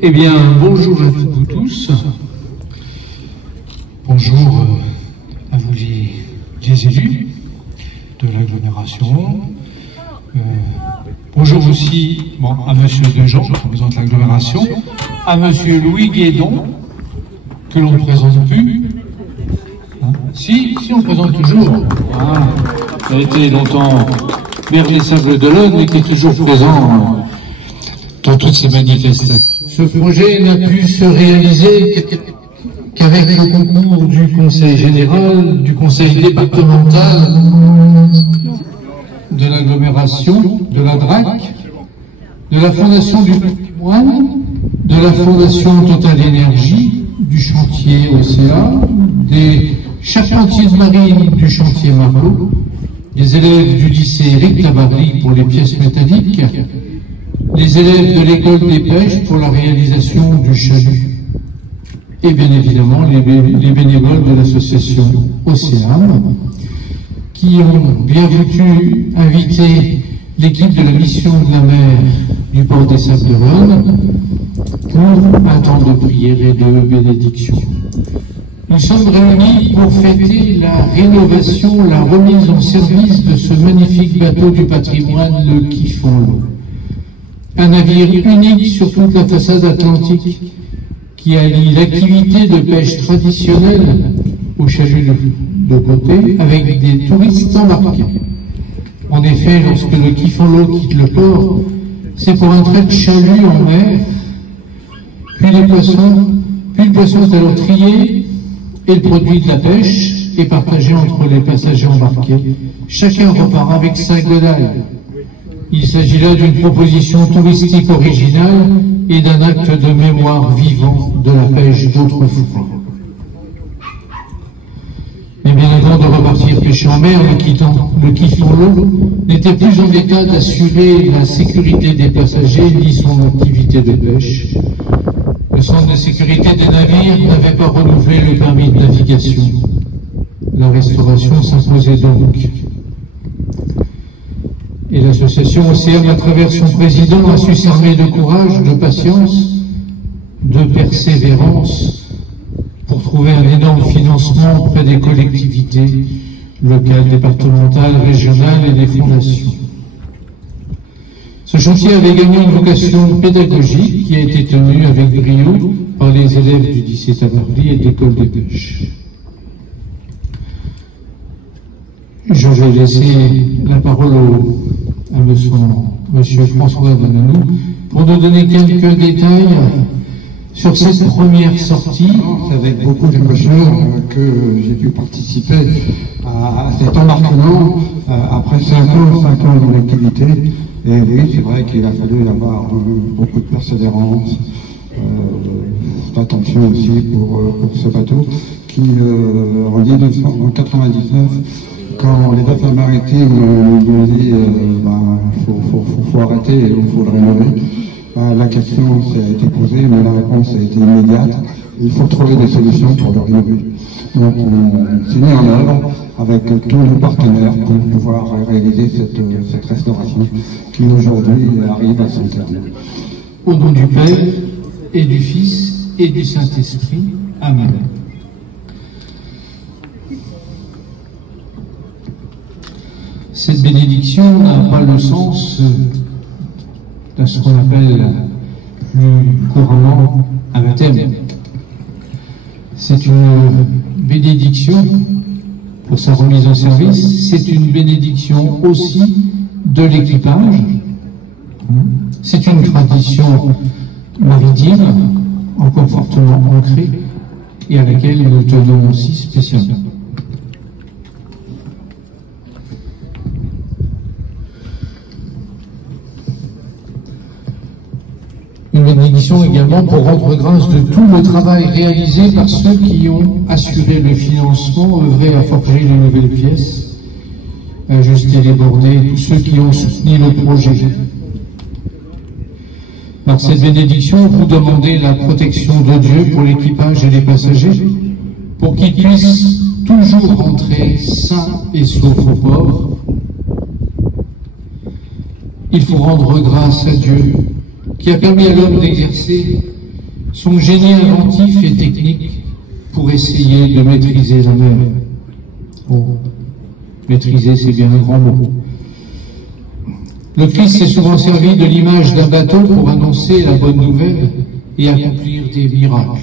Eh bien, bonjour à vous tous. Bonjour à vous les élus de l'agglomération. Bonjour aussi à Monsieur Dejean, qui représente l'agglomération, à Monsieur Louis Guédon, que l'on ne présente plus. Si, on le présente toujours. Il a été longtemps maire des Sables-d'Olonne et qui est toujours présent dans toutes ces manifestations. Ce projet n'a pu se réaliser qu'avec le concours du Conseil général, du Conseil départemental, de l'agglomération, de la DRAC, de la Fondation du patrimoine, de la Fondation Total Énergie, du chantier OCA, des charpentiers de marine du chantier Marco, des élèves du lycée Éric Tabarly pour les pièces métalliques, les élèves de l'école des pêches pour la réalisation du chalut, et bien évidemment les bénévoles de l'association Océane, qui ont bien voulu inviter l'équipe de la mission de la mer du port des Sables-d'Olonne pour un temps de prière et de bénédiction. Nous sommes réunis pour fêter la rénovation, la remise en service de ce magnifique bateau du patrimoine, le Kiffon. Un navire unique sur toute la façade atlantique qui allie l'activité de pêche traditionnelle au chalut de côté avec des touristes embarqués. En effet, lorsque le Kiffon quitte le port, c'est pour un trait de chalut en mer, puis le poisson est alors trié et le produit de la pêche est partagé entre les passagers embarqués. Chacun repart avec sa godaille. Il s'agit là d'une proposition touristique originale et d'un acte de mémoire vivant de la pêche d'autrefois. Mais bien avant de repartir pêcher en mer, le Kiffon n'était plus en état d'assurer la sécurité des passagers ni son activité de pêche. Le centre de sécurité des navires n'avait pas renouvelé le permis de navigation. La restauration s'imposait donc. Et l'association Océane, à travers son président, a su s'armer de courage, de patience, de persévérance pour trouver un énorme financement auprès des collectivités locales, départementales, régionales et des fondations. Ce chantier avait gagné une vocation pédagogique qui a été tenue avec brio par les élèves du lycée Tabarly et de l'école des pêches. Je vais laisser la parole à monsieur François Denanou pour nous donner quelques détails sur cette première sortie. C'est avec beaucoup d'émotion que j'ai pu participer à cet embarquement après 5 ans de l'activité. Et oui, c'est vrai qu'il a fallu avoir beaucoup de persévérance, d'attention aussi pour ce bateau qui, en 1999, quand les bateaux maritimes nous ont dit faut arrêter et il faut le rénover, la question a été posée, mais la réponse a été immédiate. Il faut trouver des solutions pour le rénover. Donc on s'est mis en œuvre avec tous nos partenaires pour pouvoir réaliser cette restauration qui aujourd'hui arrive à son terme. Au nom du Père et du Fils et du Saint-Esprit. Amen. Cette bénédiction n'a pas le sens de ce qu'on appelle plus couramment un baptême. C'est une bénédiction pour sa remise en service, c'est une bénédiction aussi de l'équipage. C'est une tradition maritime encore fortement ancrée et à laquelle nous tenons aussi spécialement. Une bénédiction également pour rendre grâce de tout le travail réalisé par ceux qui ont assuré le financement, œuvré à forger les nouvelles pièces, ajuster les bordées, tous ceux qui ont soutenu le projet. Par cette bénédiction, vous demandez la protection de Dieu pour l'équipage et les passagers, pour qu'ils puissent toujours rentrer sains et saufs au port. Il faut rendre grâce à Dieu qui a permis à l'homme d'exercer son génie inventif et technique pour essayer de maîtriser la mer. Oh, maîtriser, c'est bien un grand mot. Le Christ s'est souvent servi de l'image d'un bateau pour annoncer la bonne nouvelle et accomplir des miracles.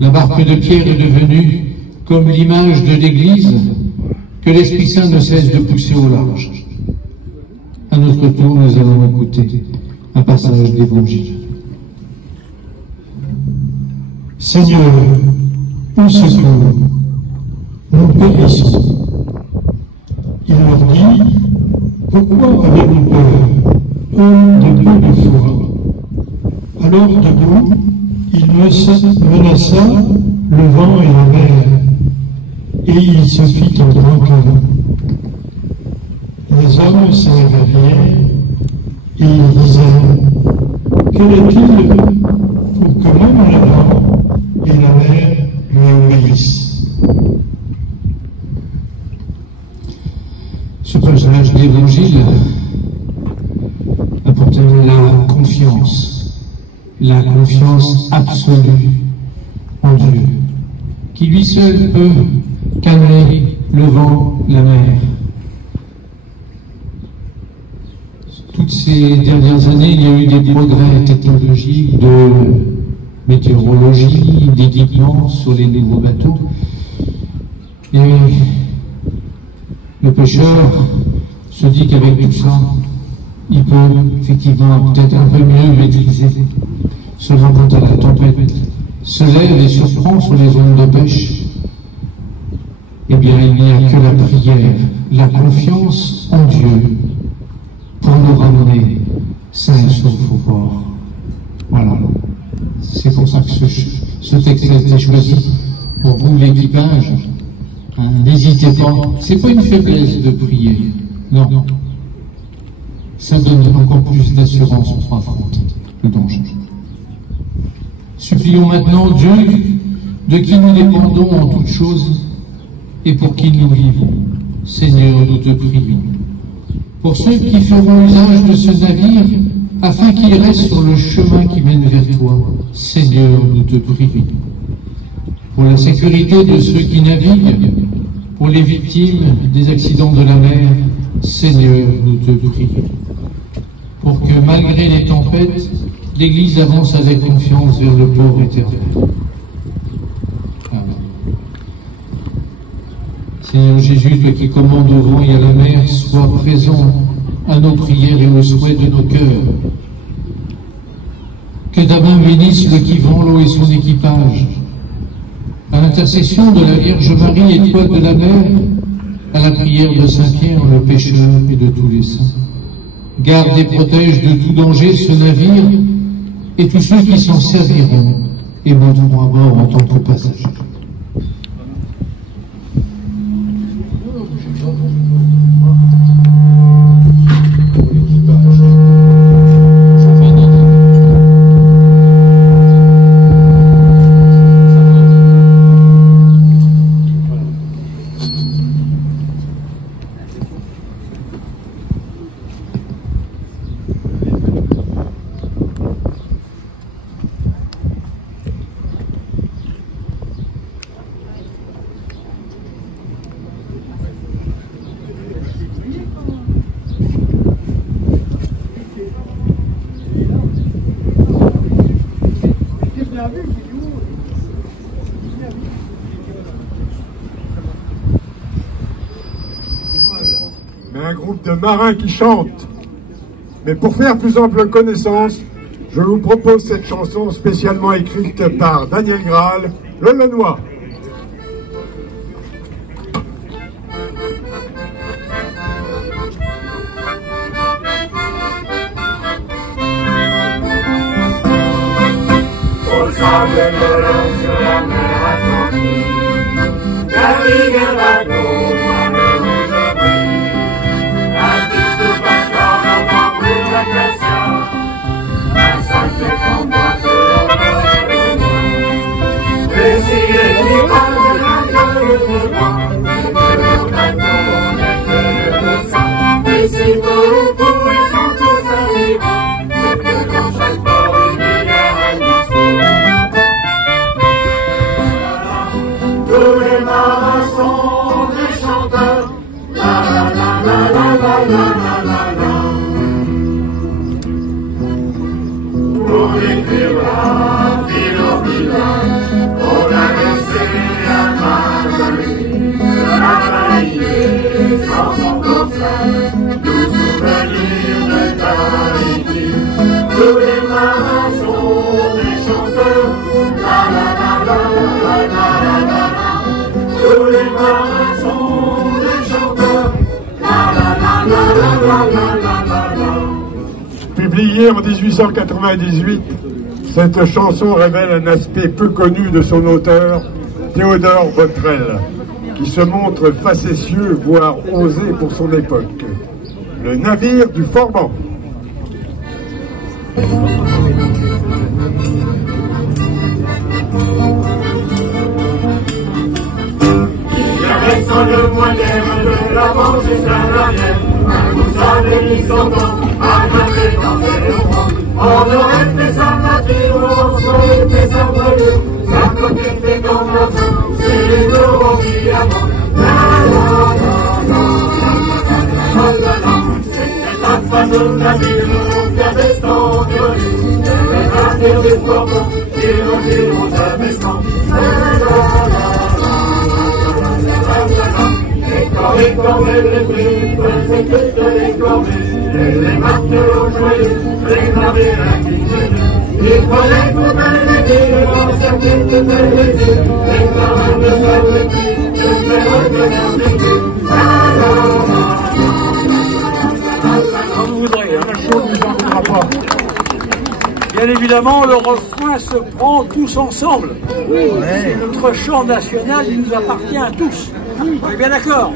La barque de Pierre est devenue comme l'image de l'Église que l'Esprit Saint ne cesse de pousser au large. À notre tour, nous allons écouter un passage d'Évangile. Seigneur, au secours, nous périssons. Il leur dit, pourquoi avez-vous peur, hommes de peu de foi? Alors debout, il menaça le vent et la mer, et il se fit un grand calme. Les hommes se réveillèrent, et ils disaient, quel est-il pour que même le vent et la mer lui obéissent? Ce passage d'Évangile apporte la confiance absolue en Dieu, qui lui seul peut calmer le vent, la mer. Toutes ces dernières années, il y a eu des progrès technologiques de météorologie, d'équipement sur les nouveaux bateaux. Et le pêcheur se dit qu'avec tout ça, il peut effectivement peut-être un peu mieux maîtriser. Seulement quand la tempête se lève et surprend sur les zones de pêche, eh bien il n'y a que la prière, la confiance en Dieu pour nous ramener sains et saufs au port. Voilà. C'est pour ça que ce texte a été choisi pour vous, l'équipage. Hein, n'hésitez pas. C'est pas une faiblesse de prier. Non. Ça donne encore plus d'assurance pour affronter le danger. Supplions maintenant Dieu, de qui nous dépendons en toutes choses et pour qui nous vivons. Seigneur, nous te prions. Pour ceux qui feront usage de ce navire, afin qu'il reste sur le chemin qui mène vers toi, Seigneur, nous te prions. Pour la sécurité de ceux qui naviguent, pour les victimes des accidents de la mer, Seigneur, nous te prions. Pour que, malgré les tempêtes, l'Église avance avec confiance vers le port éternel. Amen. Seigneur Jésus, toi qui commandes au vent et à la mer, sois présent à nos prières et aux souhaits de nos cœurs. Que ta main bénisse le qui vend l'eau et son équipage. À l'intercession de la Vierge Marie, étoile de la mer, à la prière de Saint-Pierre, le pécheur et de tous les saints. Garde et protège de tout danger ce navire et tous ceux qui s'en serviront et monteront à bord en tant que passagers. Mais un groupe de marins qui chantent. Mais pour faire plus ample connaissance, je vous propose cette chanson spécialement écrite par Daniel Graal, le Lenoir. Au sable volant sur la mer Atlantique, navigue un bateau, moi-même aujourd'hui. Artiste au passeport, dans mon bruit d'acacia, un sacré combat que l'on peut venir. Mais si l'équipage de la gueule de moi, c'est que le bateau n'est que de ça. Mais si pour ils sont tous arrivants, c'est que dans chaque port une guerre à l'histoire. Publiée en 1898, cette chanson révèle un aspect peu connu de son auteur, Théodore Botrel, qui se montre facétieux, voire osé pour son époque. Le navire du Forban. Sans le moyen de la Manche et Saint-Marielle, un moussard de l'Islandon, à jamais dans ses enfants. On aurait fait sa patrie, on aurait fait sa brûlure, sa copine fait comme la fin, c'est les euros diamants. C'était la fin de la ville, qui avait tant de rue, les brasseurs du Forban, qui ont jamais sans. Les corvées, les prix, faisaient que les corvées, et les matelots joyeux, les navires inquiétés. Ils prenaient pour les villes, en certaines de les villes, les marins de fabriquer, de faire revenir des villes. Comme vous voudrez, la chose ne vous en voudra pas. Bien évidemment, le refrain se prend tous ensemble. C'est notre chant national, il nous appartient à tous. On est bien d'accord?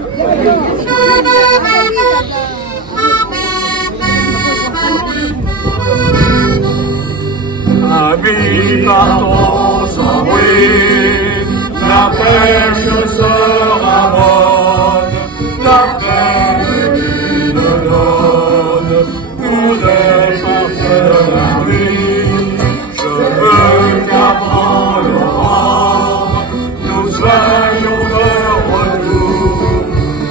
Amis, partons sans bruit, la pêche sera bonne, la pêche une donne, tous les porteurs la nuit, je veux qu'avant l'aurore, nous soyons de retour,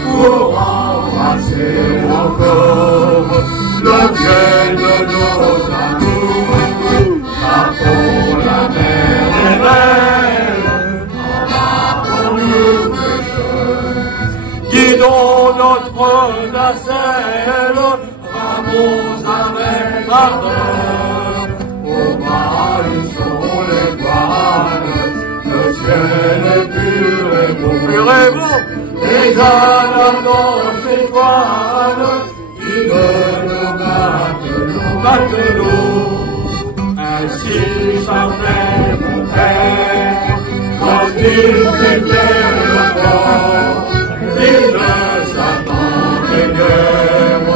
pour embrasser encore l'objet de nos amours. Partons, la mer est belle, embarquons-nous pêcheurs, guidons notre nacelle, ramons avec ardeur, au bas ils sont les voiles, le ciel est pur et beau, et à la blanche étoile, qui de nos matelots. Ainsi partait mon père, quand il quittait le port, il ne s'attendait guère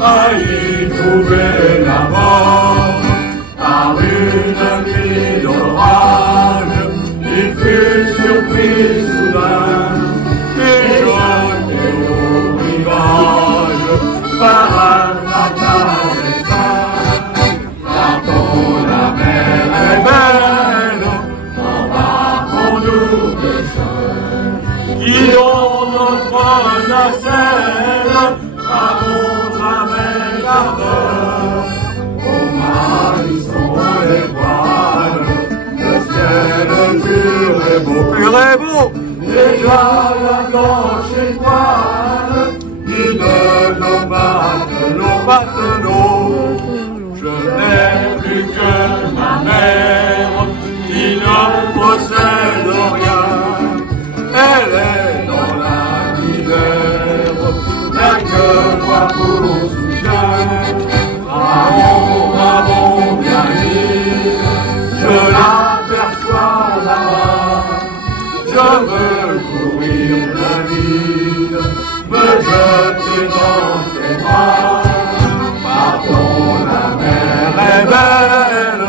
à y trouver la mort. Par une nuit d'orage, il fut surpris soudain, et jeté au rivage par un fatal état. Partons, la mer est belle, embarquons-nous pêcheurs, guidons notre nacelle, ramons avec ardeur, au mât ils sont les voiles, le ciel est pur et beau, déjà la blanche étoile, guide nos matelots. Je n'ai plus que ma mère qui ne possède rien. Elle est dans la misère, n'a que moi pour soutien. Ramons, bien vite, je l'aperçois là-bas. Je veux courir la ville, me jeter dans ses bras. Partons, la mer est belle,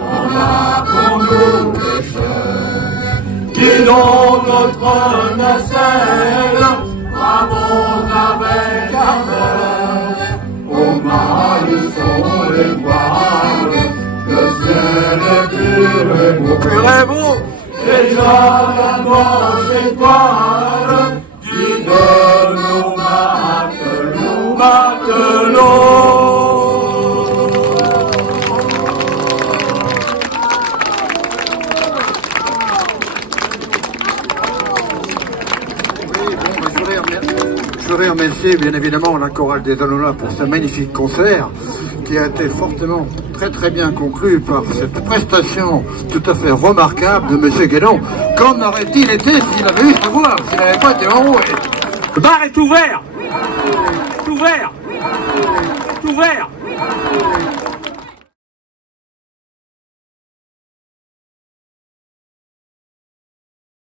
embarquons-nous pêcheurs, guidons notre nacelle, ramons avec ardeur, au mât ils sont les voiles, le ciel est pur et beau, déjà la blanche étoile, guide nos matelots. Je voudrais remercier bien évidemment la chorale des Alona pour ce magnifique concert qui a été fortement, très bien conclu par cette prestation tout à fait remarquable de M. Guédon. Qu'en aurait-il été s'il avait eu sa voix, s'il n'avait pas été en haut? Le bar est ouvert. ouvert. Tout ouvert.